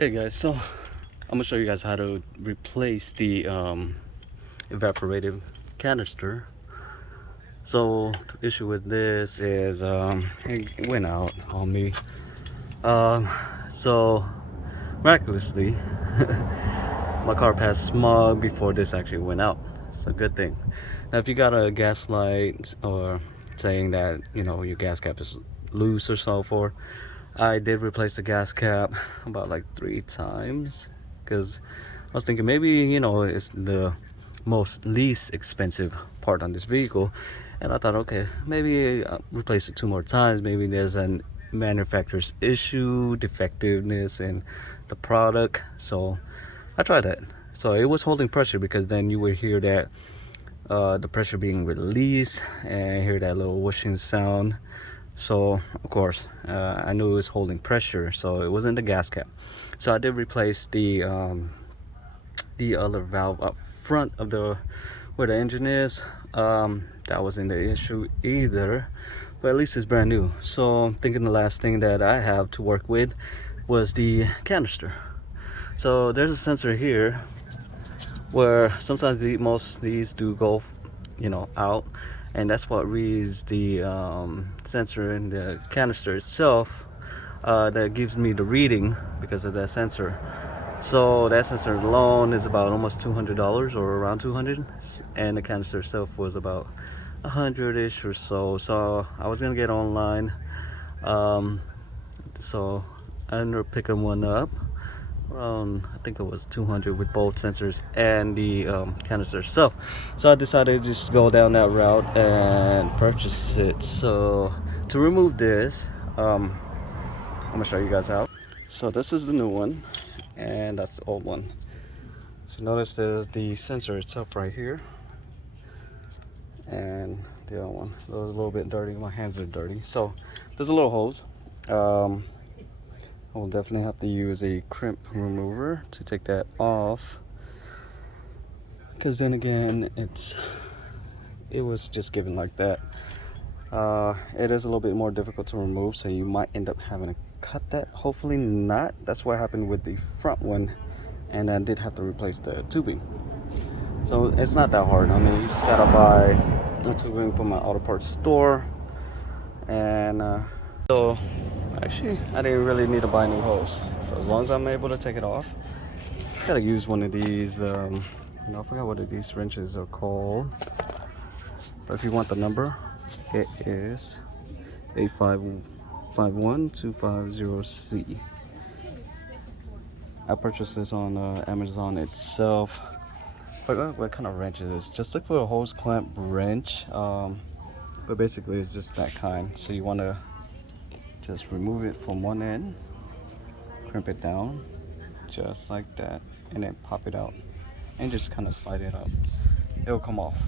Hey guys, so I'm gonna show you guys how to replace the evaporative canister. So the issue with this is it went out on me. So miraculously my car passed smog before this actually went out. It's a good thing. Now if you got a gas light or saying that your gas cap is loose or so forth, I did replace the gas cap about like 3 times because I was thinking maybe it's the least expensive part on this vehicle, and I thought, okay, maybe I'll replace it 2 more times. Maybe there's an manufacturer's issue, defectiveness in the product. So I tried that. So it was holding pressure because then you would hear that the pressure being released and hear that little whooshing sound. So of course I knew it was holding pressure, so it wasn't the gas cap. So I did replace the other valve up front of the where the engine is. That wasn't the issue either, but at least it's brand new. So I'm thinking the last thing that I have to work with was the canister. So there's a sensor here where sometimes most these do go out, and that's what reads the sensor in the canister itself, that gives me the reading because of that sensor. So that sensor alone is about almost $200 or around 200, and the canister itself was about 100-ish or so. So I was gonna get online, so I ended up picking one up. I think it was 200 with both sensors and the canister itself. So I decided to just go down that route and purchase it. So to remove this, I'm gonna show you guys how. So this is the new one, and that's the old one. So notice there's the sensor itself right here, and the other one. It was a little bit dirty. My hands are dirty. So there's a little hose. I will definitely have to use a crimp remover to take that off, because then again it was just given like that. It is a little bit more difficult to remove, so you might end up having to cut that. Hopefully not. That's what happened with the front one, and I did have to replace the tubing. So it's not that hard. I mean, you just gotta buy a tubing from my auto parts store, and so actually I didn't really need to buy a new hose. So as long as I'm able to take it off, just gotta use one of these I forgot what these wrenches are called, but if you want the number, it is 8551250C. I purchased this on Amazon itself. What kind of wrench is this? Just look for a hose clamp wrench, but basically it's just that kind. So you want to just remove it from one end, crimp it down just like that, and then pop it out and just kind of slide it up. It'll come off.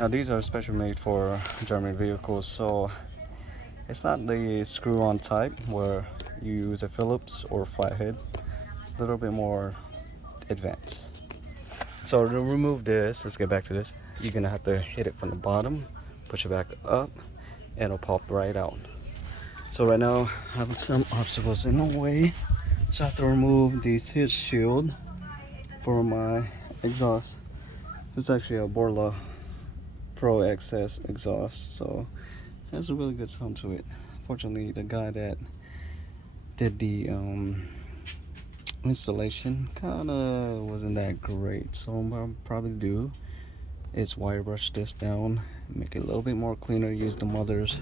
Now these are specially made for German vehicles, so it's not the screw-on type where you use a Phillips or flathead. A little bit more advanced. So to remove this, let's get back to this. You're gonna have to hit it from the bottom, push it back up, and it'll pop right out. So right now I have some obstacles in the way, so I have to remove the heat shield for my exhaust. It's actually a Borla Pro XS exhaust, so it has a really good sound to it. Fortunately, the guy that did the installation kind of wasn't that great, so what I'll probably do is wire brush this down, make it a little bit more cleaner, use the mother's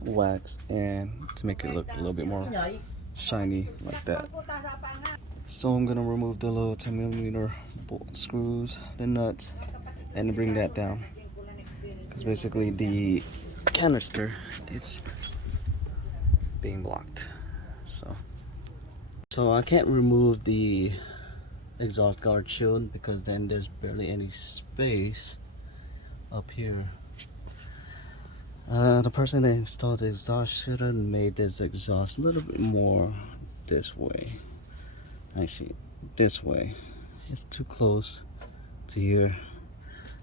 wax and to make it look a little bit more shiny like that. So I'm gonna remove the little 10mm bolt screws, the nuts, and bring that down, because basically the canister is being blocked. So I can't remove the exhaust guard shield because then there's barely any space up here. The person that installed the exhaust should have made this exhaust a little bit more this way. Actually, this way. It's too close to here.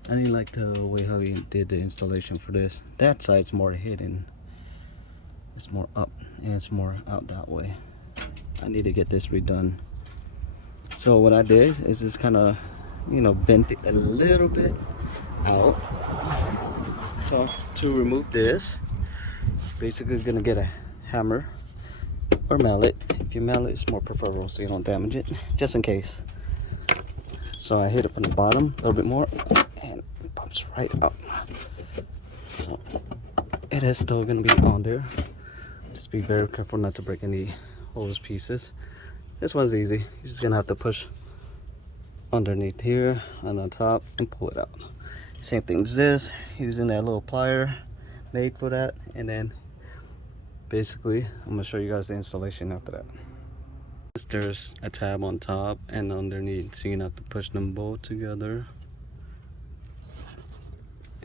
I didn't like the way how he did the installation for this. That side's more hidden. It's more up and it's more out that way. I need to get this redone. So what I did is just kind of, you know, bent it a little bit out. So to remove this, basically gonna get a hammer or mallet. If you mallet, it's more preferable so you don't damage it, just in case. So I hit it from the bottom a little bit more, and it pops right out. So it is still gonna be on there. Just be very careful not to break any hose pieces. This one's easy. You're just gonna have to push underneath here and on top and pull it out. Same thing as this, using that little plier made for that, and then basically I'm gonna show you guys the installation after that. There's a tab on top and underneath, so you're gonna have to push them both together,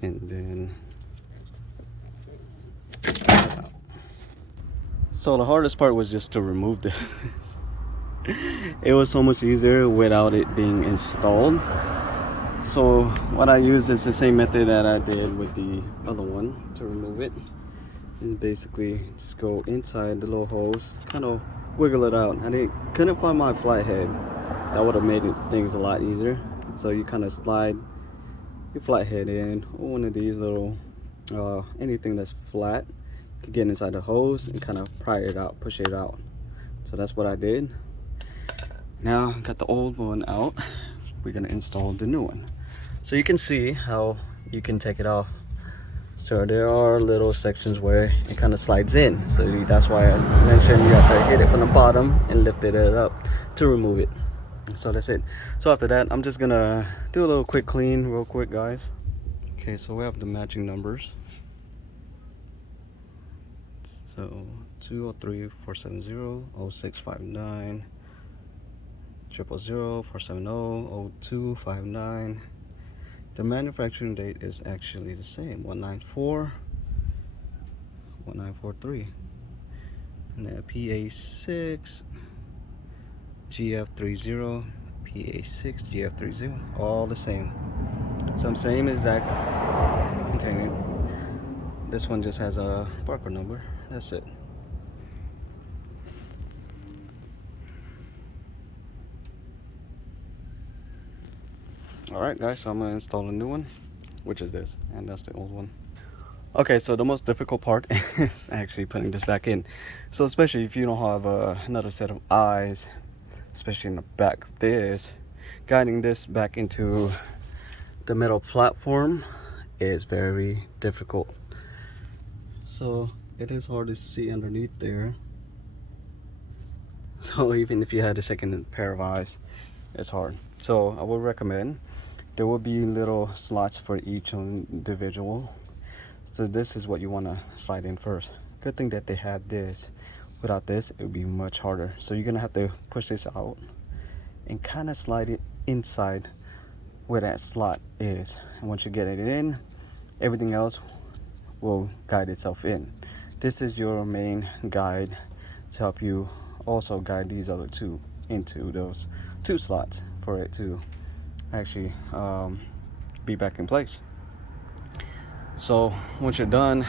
and then so the hardest part was just to remove this. It was so much easier without it being installed. So what I use is the same method that I did with the other one to remove it. And basically just go inside the little hose, kind of wiggle it out. I couldn't find my flathead. That would have made things a lot easier. So you kind of slide your flathead in, or one of these little anything that's flat. You can get inside the hose and kind of pry it out, push it out. So that's what I did. Now got the old one out, we're gonna install the new one. So you can see how you can take it off. So there are little sections where it kind of slides in. So that's why I mentioned you have to hit it from the bottom and lift it up to remove it. So that's it. So after that, I'm just gonna do a little quick clean real quick, guys. Okay, so we have the matching numbers. So 203 470 0659 000 470 0259. The manufacturing date is actually the same, 194 1943, and then PA6 GF30 PA6 GF30, all the same. So same exact container. This one just has a barcode number. That's it. Alright guys, so I'm gonna install a new one, which is this, and that's the old one. Okay, so the most difficult part is actually putting this back in. So especially if you don't have another set of eyes, especially in the back of this, guiding this back into the metal platform is very difficult. So it is hard to see underneath there. So even if you had a second pair of eyes, it's hard. So I would recommend there will be little slots for each individual. So this is what you want to slide in first. Good thing that they had this. Without this, it would be much harder. So you're gonna have to push this out and kind of slide it inside where that slot is. And once you get it in, everything else will guide itself in. This is your main guide to help you also guide these other two into those two slots for it to actually be back in place. So once you're done,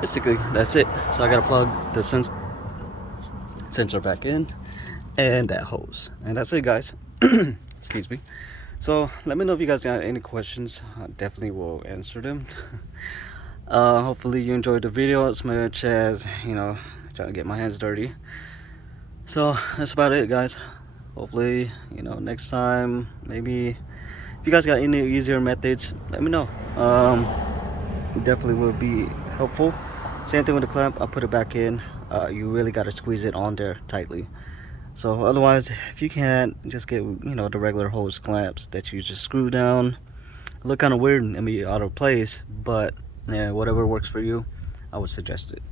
basically that's it. So I gotta plug the sensor back in and that hose, and that's it, guys. Excuse me. So let me know if you guys got any questions. I definitely will answer them. Hopefully you enjoyed the video as much as, you know, trying to get my hands dirty. So that's about it, guys. Hopefully, you know, next time, maybe if you guys got any easier methods, let me know. Definitely will be helpful. Same thing with the clamp. I put it back in. You really got to squeeze it on there tightly. So otherwise, if you can't, just get, you know, the regular hose clamps that you just screw down. Look kind of weird and be out of place, but yeah, whatever works for you, I would suggest it.